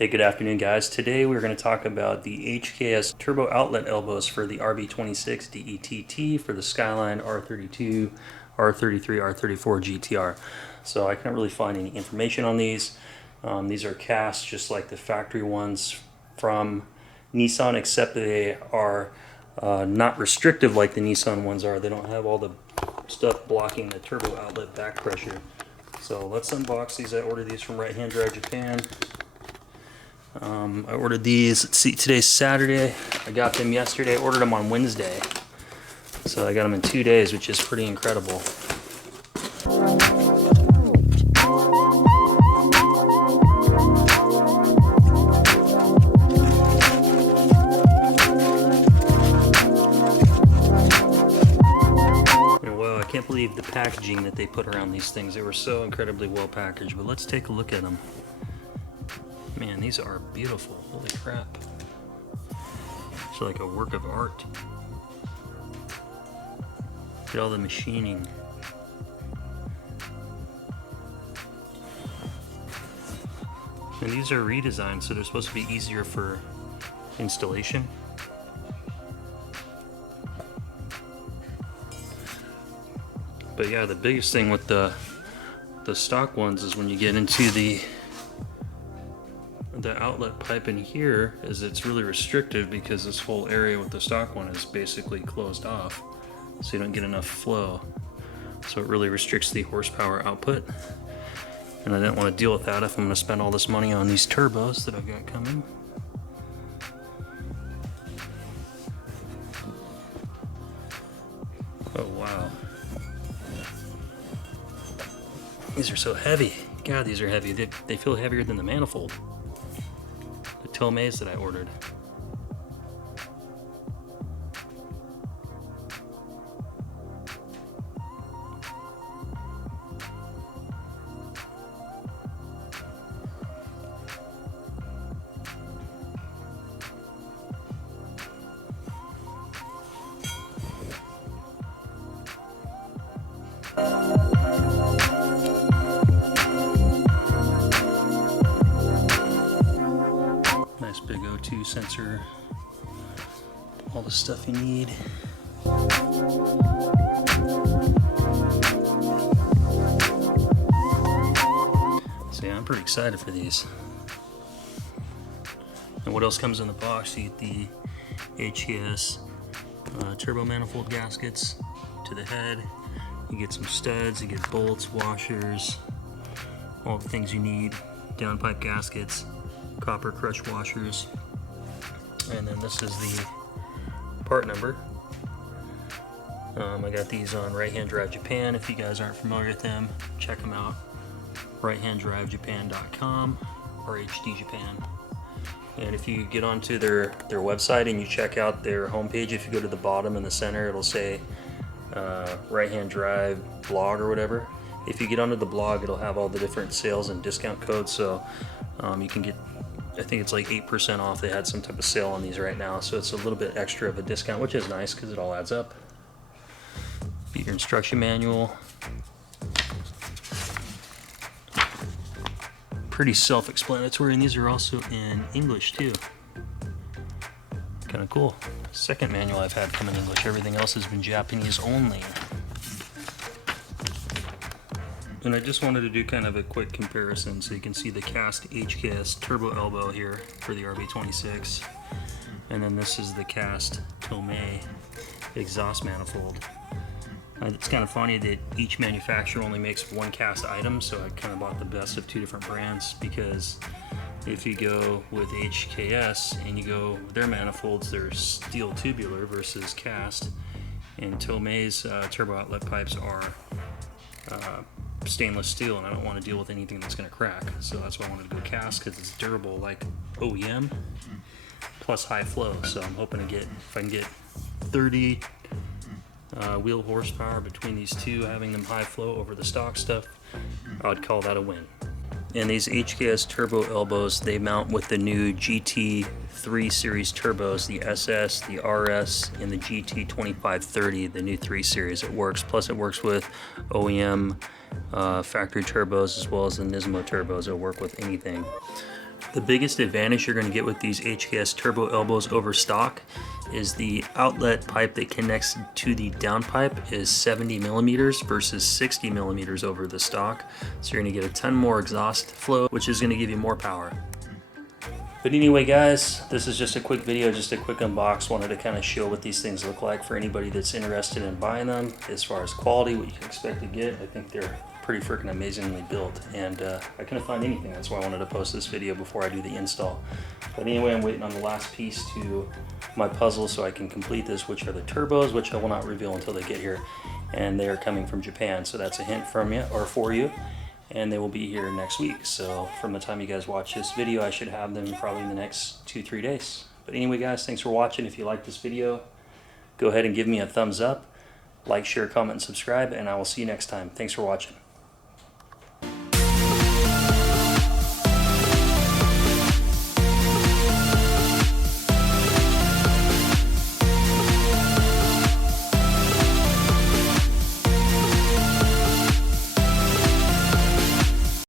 Hey, good afternoon, guys. Today we're going to talk about the HKS Turbo Outlet elbows for the RB26dett for the Skyline R32, R33, R34 GTR. So I can't really find any information on these. These are cast just like the factory ones from Nissan, except they are not restrictive like the Nissan ones are. They don't have all the stuff blocking the turbo outlet back pressure. So let's unbox these. I ordered these from Right Hand Drive Japan. I ordered these, let's see, today's Saturday. I got them yesterday. I ordered them on Wednesday. So I got them in 2 days, which is pretty incredible. And wow, I can't believe the packaging that they put around these things. They were so incredibly well packaged, but let's take a look at them. Man, these are beautiful. Holy crap. It's like a work of art. Look at all the machining. And these are redesigned, so they're supposed to be easier for installation. But yeah, the biggest thing with the stock ones is when you get into the outlet pipe in here is it's really restrictive because this whole area with the stock one is basically closed off, so you don't get enough flow. So it really restricts the horsepower output, and I didn't want to deal with that if I'm going to spend all this money on these turbos that I've got coming. Oh wow, these are so heavy. God, these are heavy. They feel heavier than the manifold. Tomays that I ordered. Big O2 sensor, all the stuff you need. So yeah, I'm pretty excited for these. And what else comes in the box? You get the HKS turbo manifold gaskets to the head. You get some studs, you get bolts, washers, all the things you need, downpipe gaskets, copper crush washers, and then this is the part number. I got these on Right Hand Drive Japan. If you guys aren't familiar with them, check them out. righthanddrivejapan.com or HD Japan. And if you get onto their website and you check out their homepage, if you go to the bottom in the center, it'll say Right Hand Drive blog or whatever. If you get onto the blog, it'll have all the different sales and discount codes, so you can get, I think it's like 8% off. They had some type of sale on these right now, so it's a little bit extra of a discount, which is nice because it all adds up. Get your instruction manual. Pretty self-explanatory, and these are also in English too. Kind of cool. Second manual I've had come in English. Everything else has been Japanese only. And I just wanted to do kind of a quick comparison so you can see the cast HKS Turbo elbow here for the RB26. And then this is the cast Tomei exhaust manifold. It's kind of funny that each manufacturer only makes one cast item, so I kind of bought the best of two different brands, because if you go with HKS and you go with their manifolds, they're steel tubular versus cast, and Tomei's turbo outlet pipes are stainless steel, and I don't want to deal with anything that's going to crack, so that's why I wanted to go cast, because it's durable like OEM plus high flow. So I'm hoping to get, if I can get 30 wheel horsepower between these two, having them high flow over the stock stuff, I'd call that a win. And these HKS turbo elbows, they mount with the new GTIII series turbos, the SS, the RS, and the GT2530, the new 3 series. It works, plus it works with OEM factory turbos as well as the Nismo turbos. It'll work with anything. The biggest advantage you're going to get with these HKS Turbo elbows over stock is the outlet pipe that connects to the downpipe is 70 millimeters versus 60 millimeters over the stock. So you're going to get a ton more exhaust flow, which is going to give you more power. But anyway guys, this is just a quick video, just a quick unbox. Wanted to kind of show what these things look like for anybody that's interested in buying them. As far as quality, what you can expect to get, I think they're pretty freaking amazingly built, and I couldn't find anything. That's why I wanted to post this video before I do the install. But anyway, I'm waiting on the last piece to my puzzle so I can complete this, which are the turbos, which I will not reveal until they get here, and they are coming from Japan. So that's a hint from you, or for you, and they will be here next week. So from the time you guys watch this video, I should have them probably in the next 2-3 days. But anyway guys, thanks for watching. If you like this video, go ahead and give me a thumbs up, like, share, comment, and subscribe, and I will see you next time. Thanks for watching.